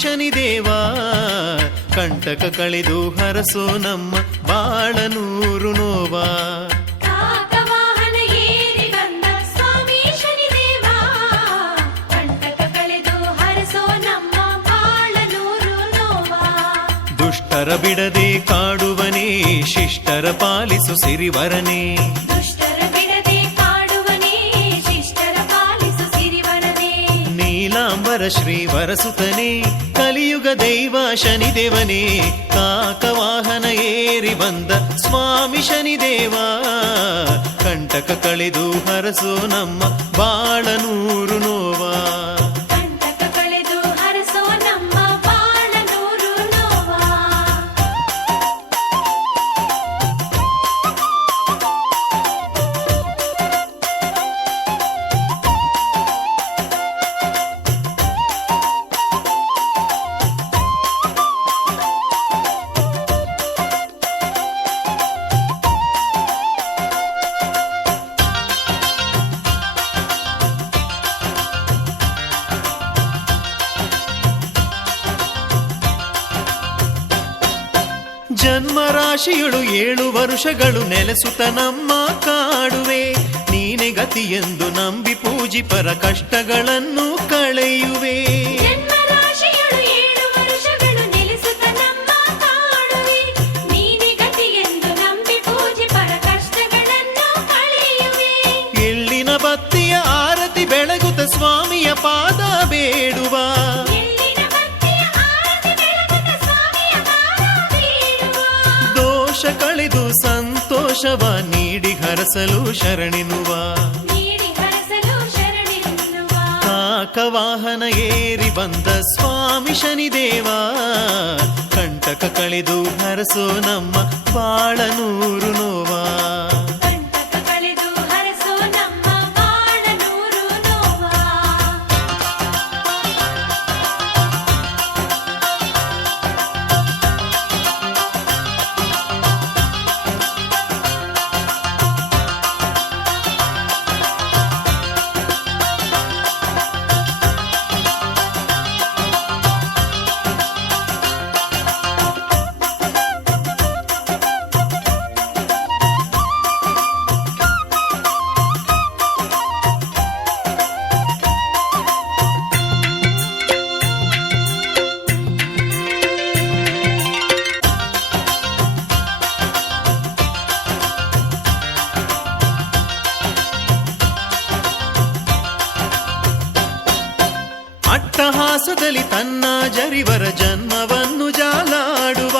ಶನಿದೇವ, ಕಂಟಕ ಕಳೆದು ಹರಸೋ ನಮ್ಮ ಬಾಳನೂರು ನೋವ. ದುಷ್ಟರ ಬಿಡದೆ ಕಾಡುವನೇ, ಶಿಷ್ಟರ ಪಾಲಿಸು ಸಿರಿವರನೇ. ನೀಲಾಂಬರ ಶ್ರೀವರಸುತನೇ, ಕಲಿಯುಗ ದೈವ ಶನಿದೇವನೇ. ಕಾಕವಾಹನ ಏರಿ ಬಂದ ಸ್ವಾಮಿ ಶನಿದೇವ, ಕಂಟಕ ಕಳೆದು ಹರಸೋ ನಮ್ಮ ಬಾಳನೂರು ನೋವ. ಜನ್ಮರಾಶಿಯಳು 7 ವರುಷಗಳು ನೆಲೆಸುತ್ತ ನಮ್ಮ ಕಾಡುವೆ. ನೀನೆ ಗತಿಯೆಂದು ನಂಬಿ ಪೂಜಿಪರ ಕಷ್ಟಗಳನ್ನು ಕಳೆಯುವೆ. ಎಳ್ಳಿನ ಬತ್ತಿಯ ಆರತಿ ಬೆಳಗುತ್ತ ಸ್ವಾಮಿಯ ಪಾದ ಬೇಡುವ. ಕಳೆದು ಸಂತೋಷವ ನೀಡಿ ಹರಸಲು ಶರಣಿನುವ. ಕಾಕವಾಹನ ಏರಿ ಬಂದ ಸ್ವಾಮಿ ಶನಿದೇವ, ಕಂಟಕ ಕಳೆದು ಹರಸೋ ನಮ್ಮ ಬಾಳನೂರು ನೋವ. ಅಟ್ಟಹಾಸದಲ್ಲಿ ತನ್ನ ಜರಿವರ ಜನ್ಮವನ್ನು ಜಾಲಾಡುವ.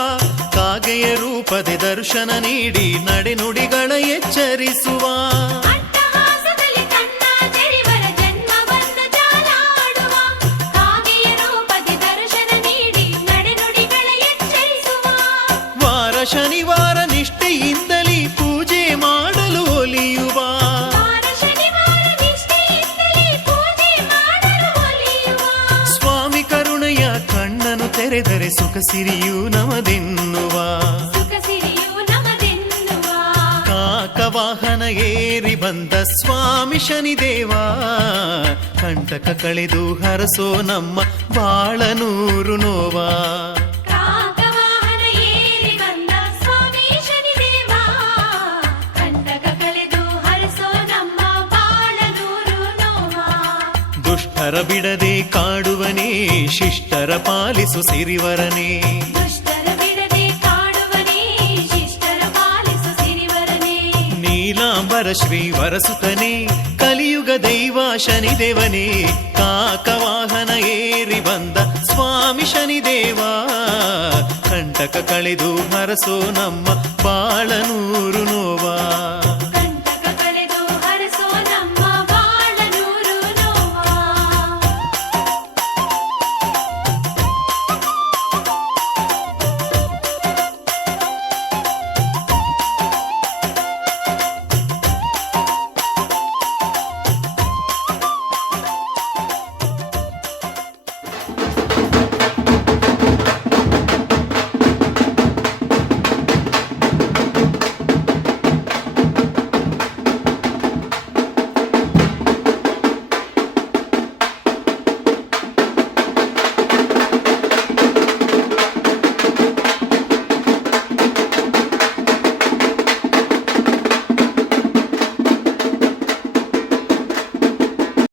ಕಾಗೆಯ ರೂಪದೆ ದರ್ಶನ ನೀಡಿ ನಡೆನುಡಿಗಳ ಎಚ್ಚರಿಸುವ. ವಾರ ಶನಿವಾರ ನಿಷ್ಠೆಯಿಂದಲೇ ಪೂಜೆ ಮಾಡಲು ಒಲಿಯುವ. ತೆರೆದರೆ ಸುಖ ಸಿರಿಯೂ ನಮದೆನ್ನುವ. ಕಾಕವಾಹನ ಏರಿ ಬಂದ ಸ್ವಾಮಿ ಶನಿದೇವ, ಕಂಟಕ ಕಳೆದು ಹರಸೋ ನಮ್ಮ ಬಾಳನೂರು ನೋವ. ದುಷ್ಟರ ಬಿಡದೆ ಕಾಡುವನೇ, ಶಿಷ್ಟರ ಪಾಲಿಸು ಸಿರಿವರನೇ. ನೀಲಾಂಬರ ಶ್ರೀವರಸುತನೇ, ಕಲಿಯುಗ ದೈವ ಶನಿದೇವನೇ. ಕಾಕವಾಹನ ಏರಿ ಬಂದ ಸ್ವಾಮಿ ಶನಿದೇವ, ಕಂಟಕ ಕಳೆದು ಹರಸೋ ನಮ್ಮ ಬಾಳನೂರು ನೋವ.